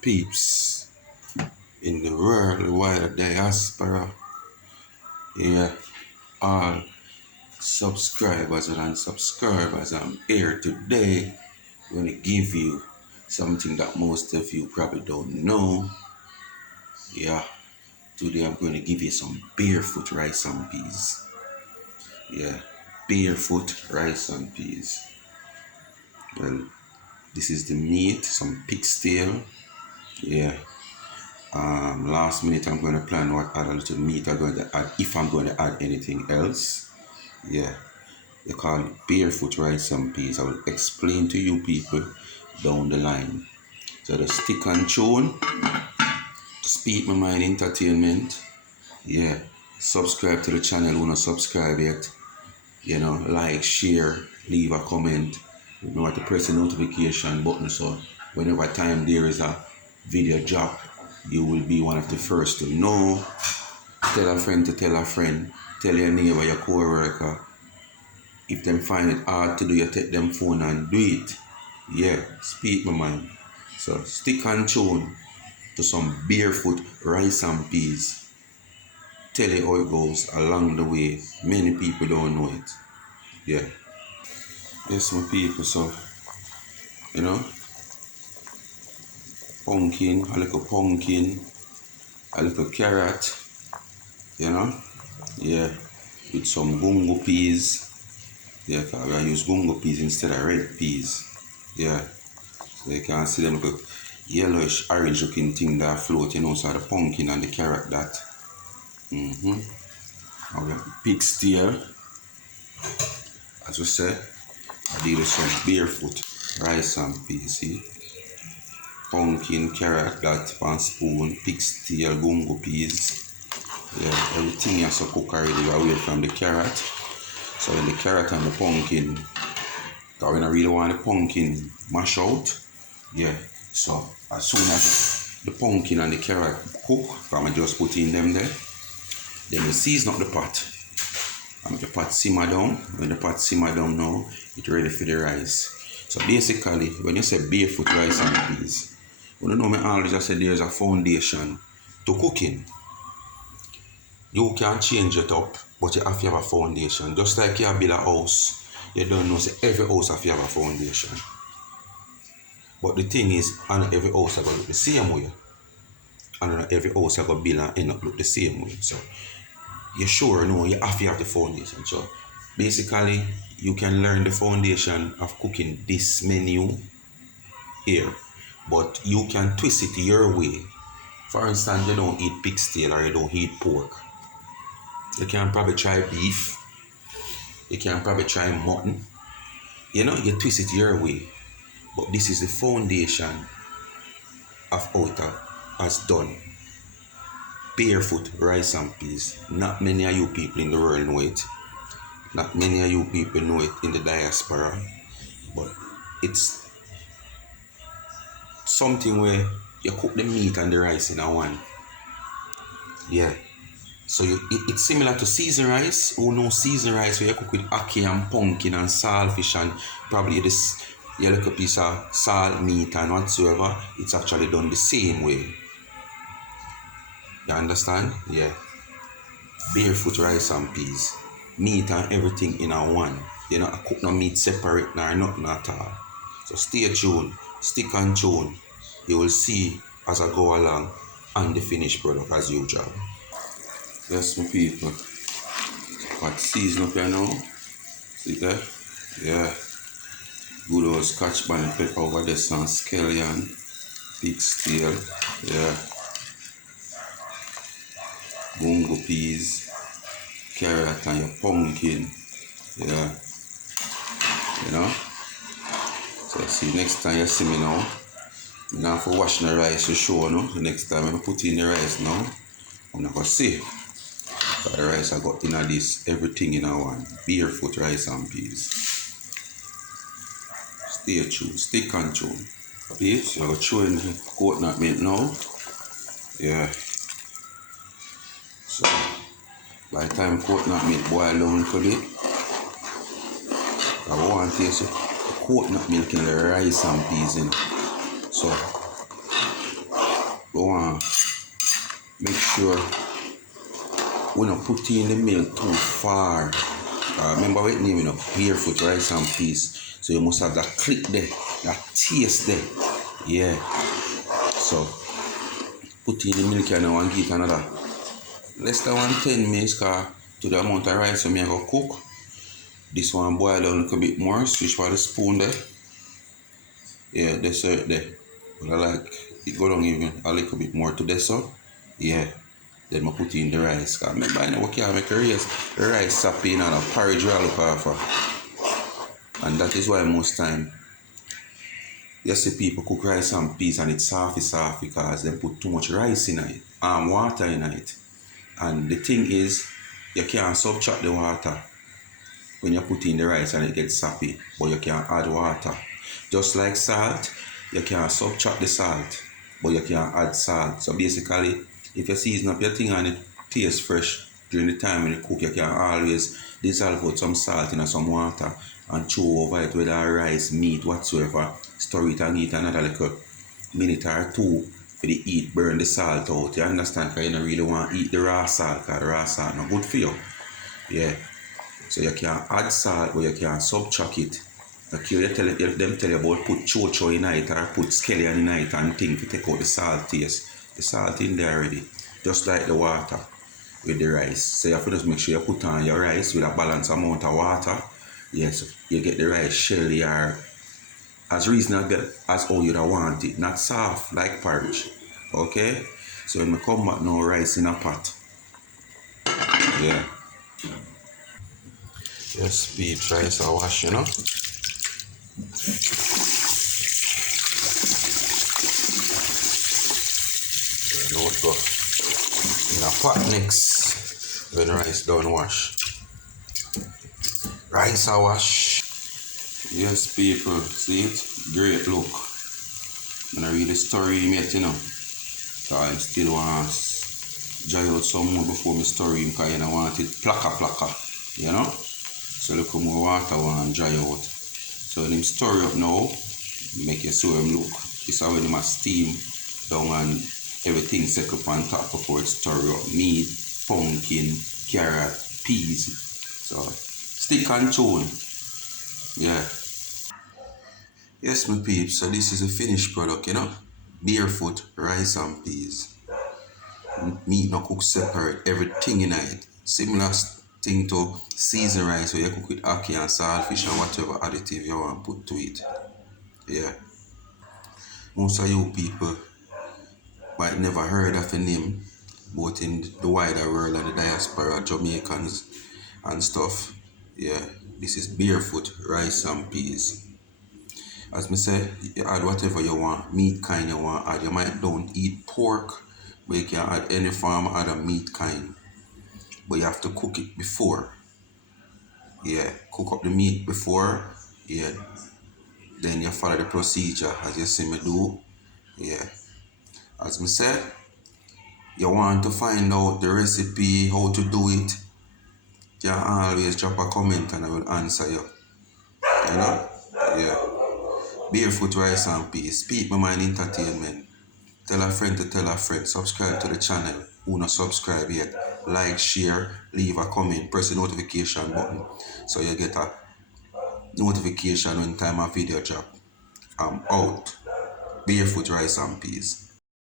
peeps in the worldwide diaspora. Yeah, all subscribers and unsubscribers, I'm here today. I'm going to give you something that most of you probably don't know. Yeah, today I'm going to give you some barefoot rice and peas. Yeah, barefoot rice and peas. Well, this is the meat, some pig's tail. Yeah. Last minute I'm going to plan what other little meat I'm going to add, if I'm going to add anything else. Yeah, they call it barefoot rice and peas. I will explain to you people down the line. So the stick and tune, to speak my mind entertainment. Yeah, subscribe to the channel who not subscribe yet. You know, like, share, leave a comment. Remember to press the notification button so whenever time there is a video drop, you will be one of the first to know. Tell a friend to tell a friend. Tell your neighbor, your co-worker. If them find it hard to do, you take them phone and do it. Yeah, speak my mind. So stick and tune to some barefoot rice and peas. Tell you how it goes along the way. Many people don't know it. Yeah. Yes, my people. So, you know, pumpkin, a little carrot, you know. Yeah, with some gungo peas. Yeah, cause I use gungo peas instead of red peas. Yeah, so you can see them look yellowish, orange looking thing that float, you know, so the pumpkin and the carrot that. Now we have the pig's tail. As we said, I deal with some barefoot rice and peas, see? Pumpkin, carrot, that, one spoon, pig's tail, gungo peas. Yeah, everything has to cook already away from the carrot. So when the carrot and the pumpkin, because we don't really want the pumpkin mash out. Yeah, so as soon as the pumpkin and the carrot cook, I'm just put in them there. Then we season up the pot. And make the pot simmer down. When the pot simmer down now, it's ready for the rice. So basically, when you say barefoot rice and peas, you know me always I say there's a foundation to cooking. You can change it up, but you have to have a foundation. Just like you build a house, you don't know say every house have to have a foundation. But the thing is, not every house is going to look the same way. And not every house is going to build and end up look the same way. So you sure know you have to have the foundation. So basically, you can learn the foundation of cooking this menu here, but you can twist it your way. For instance, you don't eat pig's tail or you don't eat pork. You can probably try beef. You can probably try mutton. You know, you twist it your way. But this is the foundation of how it has done. Barefoot rice and peas. Not many of you people in the world know it. Not many of you people know it in the diaspora. But it's something where you cook the meat and the rice in a one. Yeah. So it's similar to seasoned rice. Who knows seasoned rice where you cook with ackee and pumpkin and saltfish and probably this you look a piece of salt meat and whatsoever. It's actually done the same way. You understand? Yeah. Barefoot rice and peas. Meat and everything in a one. You know, I cook no meat separate nor nothing at all. So stay tuned, stick and tune. You will see as I go along and the finished product as usual. Yes, my people. But season up here now. See that? Yeah. Good old scotch bonnet pepper over there, some scallion, pig's tail, yeah. Gungo peas, carrot and your pumpkin, yeah. You know? So see, next time you see me now, I'm not for washing the rice to show no. The next time I put in the rice now, I'm not gonna see. So the rice I got in this, everything in a one. Barefoot rice and peas. Stay tuned, stick and tune. Okay, so I'm chewing the coconut milk now. Yeah. So by the time coconut milk boil down a bit, I want to taste the coconut milk in the rice and peas in. So want to make sure we don't put in the milk too far. Remember we name barefoot rice and peas. So you must have that click there, that taste there. Yeah. So put in the milk now and give it another less than 10 minutes cause to the amount of rice I'm going to cook. This one boil down a little bit more, switch for the spoon there. Yeah, that's it there. But I like it go down even a little bit more to this so. Yeah. Then I put in the rice. Cause remember I know we can't make a rice sappy and a porridge we look after. And that is why most time you see people cook rice and peas and it's soft because they put too much rice in it and water in it. And the thing is, you can't subtract the water when you put in the rice and it gets sappy, but you can add water. Just like salt, you can subtract the salt, but you can add salt. So basically, if you season up your thing and it tastes fresh during the time when you cook, you can always dissolve out some salt in some water and throw over it, whether rice, meat, whatsoever. Stir it and eat another little minute or two for the heat, burn the salt out. You understand? Because you don't really want to eat the raw salt because the raw salt not good for you. Yeah. So you can add salt, but you can subtract it. Like you tell you about put chocho in it or put scallion in it and things to take out the salt taste. The salt in there already. Just like the water with the rice. So you have to just make sure you put on your rice with a balanced amount of water. Yes, you get the rice shelly or as reasonable as how you want it. Not soft like porridge. Okay? So when I come back now, rice in a pot. Yeah. Yes, peeps, rice I wash, you know. Now it go in a pot next when rice done wash. Rice I wash. Yes, people, see it? Great look. I'm gonna read the story yet, you know. So I still want to dry out some more before my story because I want it plaka, you know. So look how more water want dry out. So when him stir up now, make you see him look. This is when him steam down and everything set up on top before it stir up. Meat, pumpkin, carrot, peas. So stick and tune. Yeah. Yes, my peeps, so this is a finished product, you know. Barefoot, rice and peas. Meat no cook separate, everything in it. Similar thing to seasoned rice where you cook with ackee and saltfish and whatever additive you want to put to it. Yeah. Most of you people might never heard of the name, both in the wider world and the diaspora, Jamaicans and stuff. Yeah. This is barefoot, rice and peas. As me say, you add whatever you want, meat kind you want add. You might don't eat pork, but you can add any form of other meat kind. But you have to cook it before. Yeah, cook up the meat before. Yeah, then you follow the procedure as you see me do. Yeah, as me said, you want to find out the recipe, how to do it, you can always drop a comment and I will answer you. You know? Yeah. Barefoot rice and peas. Speak my mind entertainment. Tell a friend to tell a friend. Subscribe to the channel. Who not subscribe yet? Like, share, leave a comment, press the notification button so you get a notification when time a video drop. I'm out. Barefoot rice and peas.